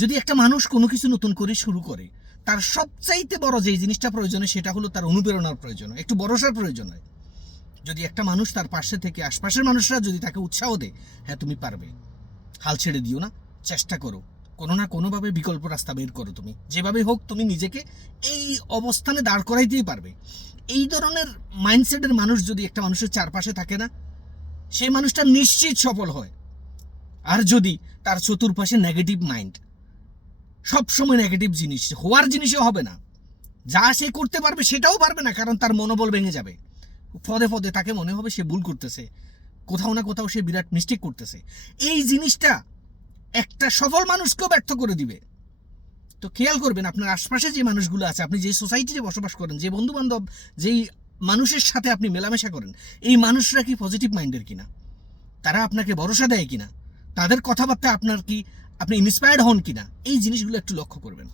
যদি একটা মানুষ কোনো কিছু নতুন করে শুরু করে, তার সবচাইতে বড় যে জিনিসটা প্রয়োজন সেটা হলো তার অনুপ্রেরণার প্রয়োজন, একটু ভরসার প্রয়োজন হয়। যদি একটা মানুষ তার পাশে থেকে আশপাশের মানুষরা যদি তাকে উৎসাহ দেয়, হ্যাঁ তুমি পারবে, হাল ছেড়ে দিও না, চেষ্টা করো, কোনো না কোনোভাবে বিকল্প রাস্তা বের করো, তুমি যেভাবে হোক তুমি নিজেকে এই অবস্থানে দাঁড় করাইতেই পারবে। এই ধরনের মাইন্ডসেটের মানুষ যদি একটা মানুষের চারপাশে থাকে না, সেই মানুষটা নিশ্চিত সফল হয়। আর যদি তার চতুর্পাশে নেগেটিভ মাইন্ড, সবসময় নেগেটিভ জিনিস, হওয়ার জিনিসও হবে না, যা সে করতে পারবে সেটাও পারবে না, কারণ তার মনোবল ভেঙে যাবে। পদে পদে তাকে মনে হবে সে ভুল করতেছে, কোথাও না কোথাও সে বিরাট মিস্টেক করতেছে। এই জিনিসটা একটা সফল মানুষকেও ব্যর্থ করে দিবে। তো খেয়াল করবেন আপনার আশপাশে যে মানুষগুলো আছে, আপনি যে সোসাইটিতে বসবাস করেন, যে বন্ধু বান্ধব, যেই মানুষের সাথে আপনি মেলামেশা করেন, এই মানুষরা কি পজিটিভ মাইন্ডের কিনা, তারা আপনাকে ভরসা দেয় কিনা, তাদের কথাবার্তা আপনার কি আপনি ইন্সপায়ার্ড হন কিনা, এই জিনিসগুলো একটু লক্ষ্য করবেন।